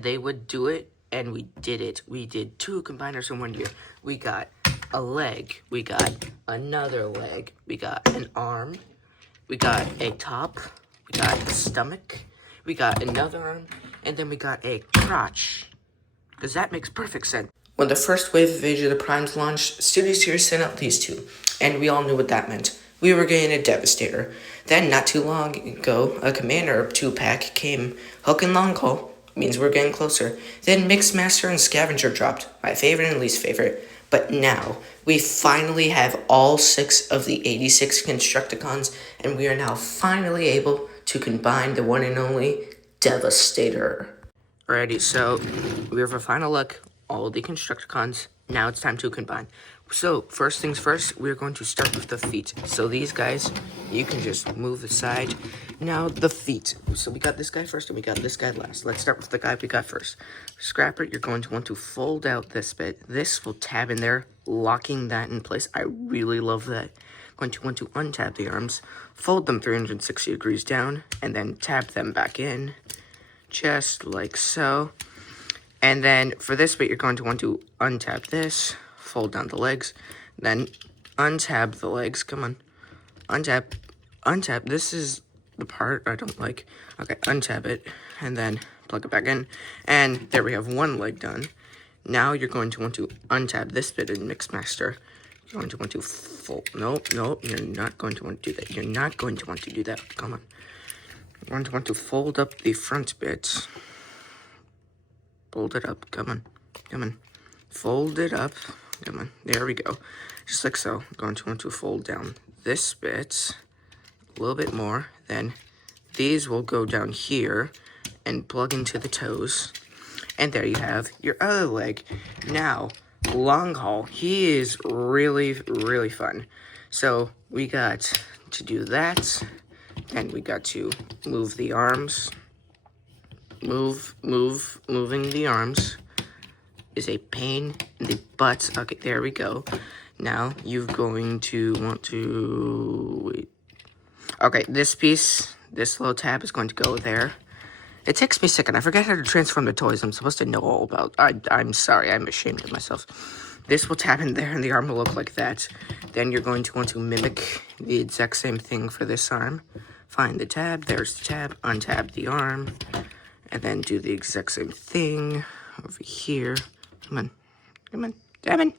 They would do it, and we did it. We did 2 combiners in 1 year. We got a leg, we got another leg, we got an arm, we got a top, we got a stomach, we got another arm, and then we got a crotch. Because that makes perfect sense. When the first wave of Age of the Primes launched, Studio Series sent out these 2, and we all knew what that meant. We were getting a Devastator. Then, not too long ago, a Commander 2-pack came. Hook and Long Haul means we're getting closer. Then Mixmaster and Scavenger dropped, my favorite and least favorite. But now, we finally have all 6 of the 86 Constructicons, and we are now finally able to combine the one and only Devastator. Alrighty, so we have our final look, all the Constructicons. Now it's time to combine. So, first things first, we're going to start with the feet. So these guys, you can just move aside. Now, the feet. So we got this guy first, and we got this guy last. Let's start with the guy we got first. Scrapper, you're going to want to fold out this bit. This will tab in there, locking that in place. I really love that. Going to want to untab the arms, fold them 360 degrees down, and then tab them back in, just like so. And then for this bit, you're going to want to untab this, fold down the legs, then untab the legs. Come on. Untap. Untap. This is the part I don't like. Okay, untab it, and then plug it back in. And there we have one leg done. Now you're going to want to untab this bit in Mixmaster. You're going to want to fold. Nope, you're not going to want to do that. You're not going to want to do that. Come on. You're going to want to fold up the front bits. Fold it up. Come on. Come on. Fold it up. Come on. There we go. Just like so. I'm going to want to fold down this bit a little bit more. Then these will go down here and plug into the toes. And there you have your other leg. Now, Long Haul. He is really, really fun. So we got to do that. Then we got to move the arms. Moving the arms is a pain in the butt. Okay, there we go. Now, you're going to want to... wait. Okay, this piece, this little tab is going to go there. It takes me a second. I forget how to transform the toys. I'm supposed to know all about... I'm sorry. I'm ashamed of myself. This will tab in there, and the arm will look like that. Then you're going to want to mimic the exact same thing for this arm. Find the tab. There's the tab. Untab the arm. And then do the exact same thing over here. Come on. Come on. Devin.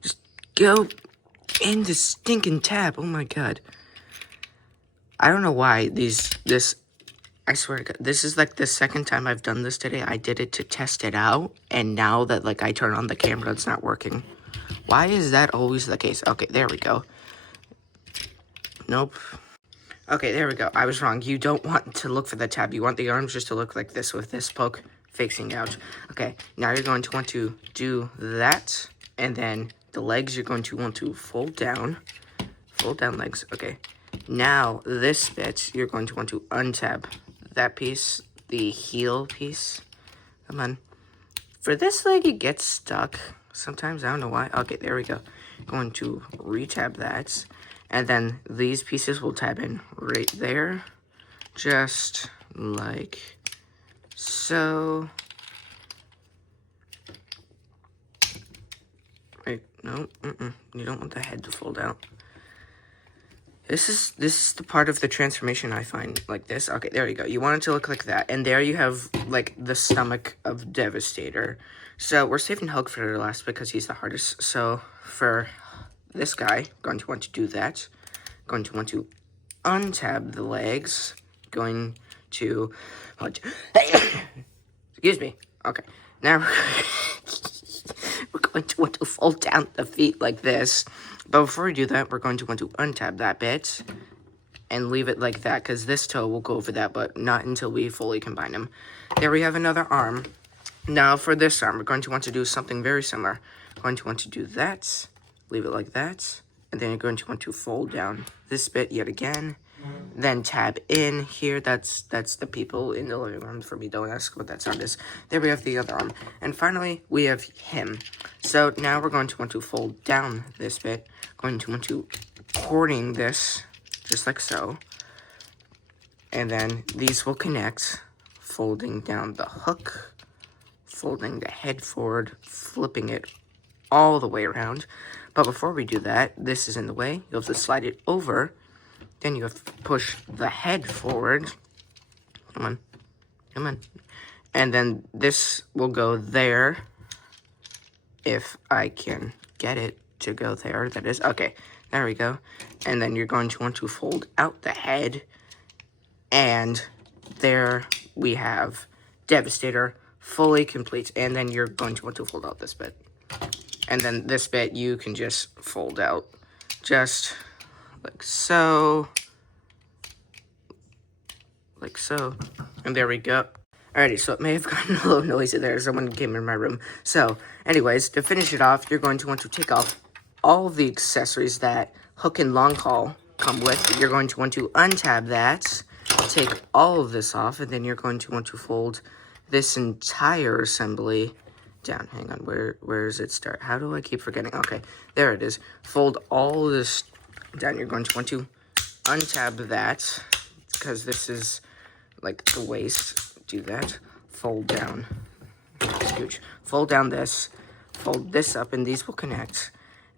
Just go in the stinking tab. Oh my god. I don't know why I swear to god, this is like the second time I've done this today. I did it to test it out. And now that like I turn on the camera, it's not working. Why is that always the case? Okay, there we go. Nope. Okay, there we go. I was wrong. You don't want to look for the tab. You want the arms just to look like this with this poke facing out. Okay, now you're going to want to do that. And then the legs you're going to want to fold down. Fold down legs. Okay. Now, this bit, you're going to want to untab that piece, the heel piece. Come on. For this leg, it gets stuck. Sometimes, I don't know why. Okay, there we go. Going to retab that. And then these pieces will tab in right there. Just like so. Wait, no, you don't want the head to fold out. This is the part of the transformation I find like this. Okay, there you go. You want it to look like that. And there you have, like, the stomach of Devastator. So, we're saving Hulk for last because he's the hardest. So, for this guy, going to want to do that. Going to want to untab the legs. Going to want to... Excuse me. Okay. Now, we're going to want to fold down the feet like this. But before we do that, we're going to want to untab that bit and leave it like that, because this toe will go over that, but not until we fully combine them. There we have another arm. Now for this arm, we're going to want to do something very similar. We're going to want to do that, leave it like that, and then you're going to want to fold down this bit yet again, then tab in here. That's the people in the living room. For me, don't ask what that sound is. There we have the other arm. And finally, we have him. So now we're going to want to fold down this bit. Going to want to cording this, just like so. And then these will connect, folding down the hook. folding the head forward, flipping it all the way around. But before we do that, this is in the way. You'll have to slide it over. Then you have to push the head forward. Come on. Come on. And then this will go there. If I can get it to go there, that is. Okay, there we go. And then you're going to want to fold out the head. And there we have Devastator fully complete. And then you're going to want to fold out this bit. And then this bit you can just fold out just like so. Like so. And there we go. Alrighty, so it may have gotten a little noisy there. Someone came in my room. So, anyways, to finish it off, you're going to want to take off all of the accessories that hook and long haul come with. You're going to want to untab that, take all of this off, and then you're going to want to fold this entire assembly down. Hang on, where does it start? How do I keep forgetting? Okay, there it is. Fold all of this down. You're going to want to untab that, because this is like the waist. Do that. Fold down. Scooch. Fold down this. Fold this up, and these will connect.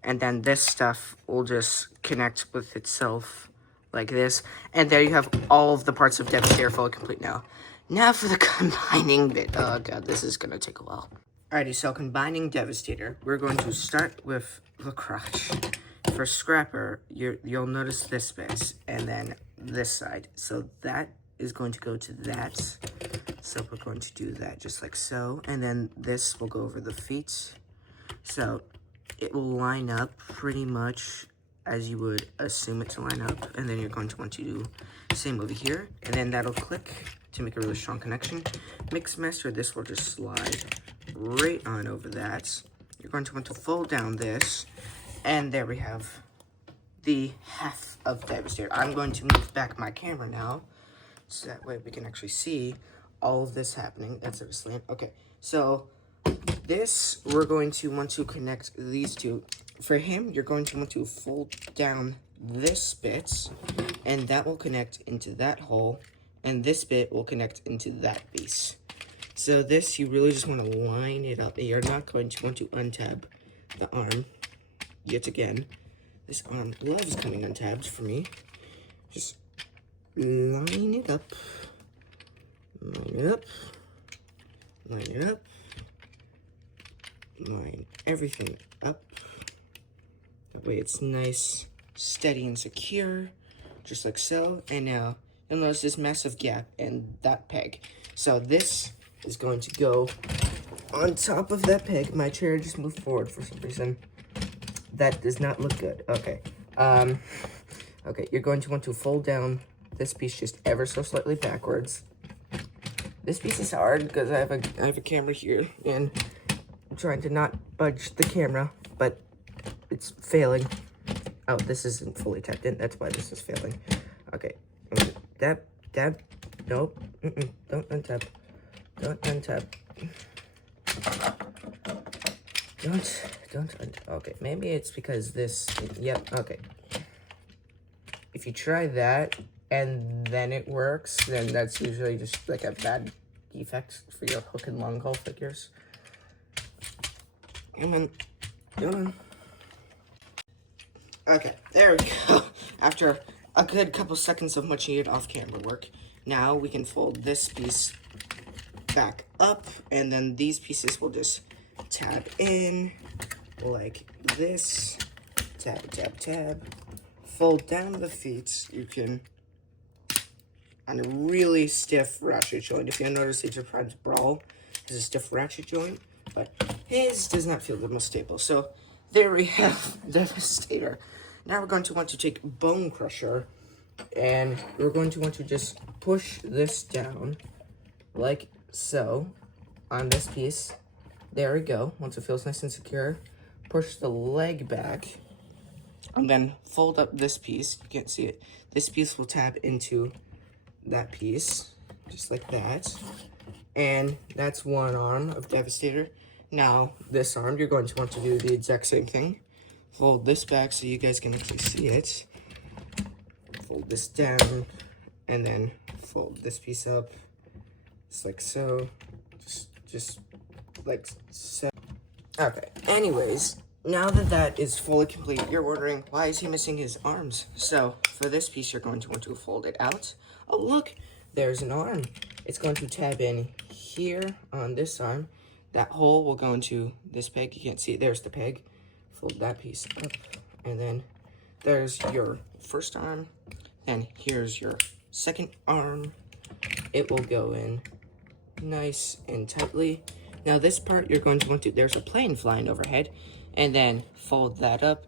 And then this stuff will just connect with itself like this. And there you have all of the parts of Devastator fully complete now. Now for the combining bit. Oh god, this is gonna take a while. Alrighty, so combining Devastator, we're going to start with the crotch. For Scrapper, you'll notice this bit, and then this side. So that is going to go to that. So we're going to do that just like so. And then this will go over the feet. So it will line up pretty much as you would assume it to line up. And then you're going to want to do the same over here. And then that'll click to make a really strong connection. Mix Master, this will just slide right on over that. You're going to want to fold down this. And there we have the half of Devastator. I'm going to move back my camera now, so that way we can actually see all of this happening. That's obviously it. Okay, so this, we're going to want to connect these two. For him, you're going to want to fold down this bit, and that will connect into that hole, and this bit will connect into that piece. So this, you really just want to line it up. You're not going to want to untab the arm yet again. This arm loves coming untabbed for me. Just line it up. Line it up. Line it up. Line everything up. That way it's nice, steady, and secure. Just like so. And now you'll notice this massive gap and that peg. So this is going to go on top of that peg. My chair just moved forward for some reason. That does not look good. Okay. Okay, you're going to want to fold down this piece just ever so slightly backwards. This piece is hard because I have a camera here, and I'm trying to not budge the camera, but it's failing. Oh, this isn't fully tapped in. That's why this is failing. Okay. Dab. Nope. Don't untap. Don't untap. Don't untap. Okay, maybe it's because this. Yep. Okay. If you try that and then it works, then that's usually just like a bad defect for your hook and long haul figures. Come on. Okay, there we go. After a good couple seconds of much needed off-camera work, now we can fold this piece back up, and then these pieces will just tab in like this. Tab. Fold down the feet. You can, on a really stiff ratchet joint. If you notice, Age of Prime's Brawl has a stiff ratchet joint, but his does not feel the most stable. So there we have Devastator. Now we're going to want to take Bone Crusher, and we're going to want to just push this down like so on this piece. There we go. Once it feels nice and secure, push the leg back, and then fold up this piece. You can't see it. This piece will tab into that piece, just like that. And that's one arm of Devastator. Now, this arm, you're going to want to do the exact same thing. Fold this back so you guys can actually see it. Fold this down, and then fold this piece up, just like so. Just like so. Okay, anyways, now that that is fully complete, you're wondering, why is he missing his arms? So, for this piece, you're going to want to fold it out. Oh, look, there's an arm. It's going to tab in here on this arm. That hole will go into this peg. You can't see it. There's the peg. Fold that piece up. And then there's your first arm. And here's your second arm. It will go in nice and tightly. Now this part you're going to want to, there's a plane flying overhead, and then fold that up,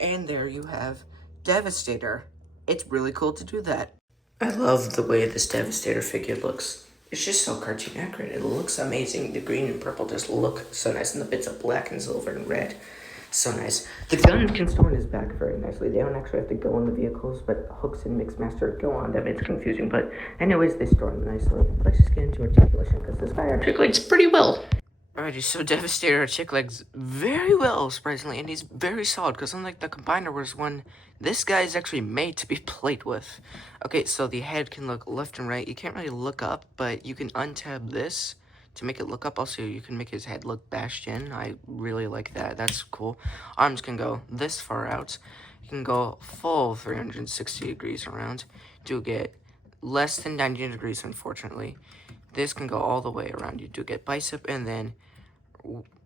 and there you have Devastator. It's really cool to do that. I love the way this Devastator figure looks. It's just so cartoon accurate. It looks amazing. The green and purple just look so nice, and the bits of black and silver and red. So nice. The gun can store in his back very nicely. They don't actually have to go on the vehicles, but hooks and Mixmaster go on them. It's confusing, but anyways, they store them nicely. Let's just get into articulation, because this guy articulates pretty well. Alrighty, so Devastator articulates very well, surprisingly, and he's very solid, because unlike the Combiner was one, this guy is actually made to be played with. Okay, so the head can look left and right. You can't really look up, but you can untab this to make it look up. Also, you can make his head look bashed in. I really like that. That's cool. Arms can go this far out. You can go full 360 degrees around to get less than 90 degrees, unfortunately. This can go all the way around. You do get bicep and then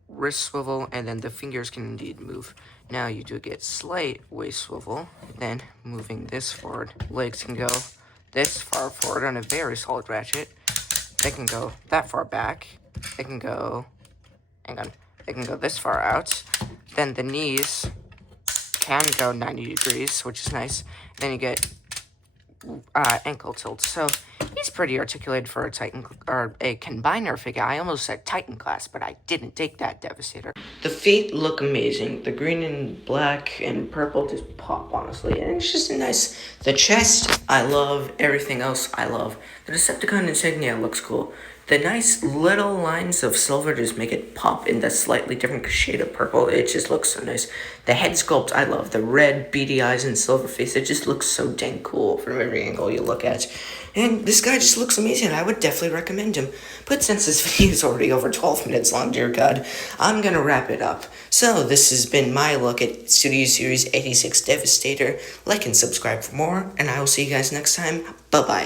wrist swivel, and then the fingers can indeed move. Now you do get slight waist swivel, then moving this forward. Legs can go this far forward on a very solid ratchet. They can go that far back. They can go, hang on, they can go this far out. Then the knees can go 90 degrees, which is nice. Then you get ankle tilt. So he's pretty articulated for a Titan or a Combiner figure. I almost said Titan class, but I didn't take that, Devastator. The feet look amazing. The green and black and purple just pop, honestly, and it's just nice. The chest, I love. Everything else, I love. The Decepticon insignia looks cool. The nice little lines of silver just make it pop in that slightly different shade of purple. It just looks so nice. The head sculpt, I love. The red, beady eyes and silver face, it just looks so dang cool from every angle you look at. And this guy just looks amazing. I would definitely recommend him. But since this video is already over 12 minutes long, dear God, I'm gonna wrap it up. So this has been my look at Studio Series 86 Devastator. Like and subscribe for more, and I will see you guys next time. Bye-bye.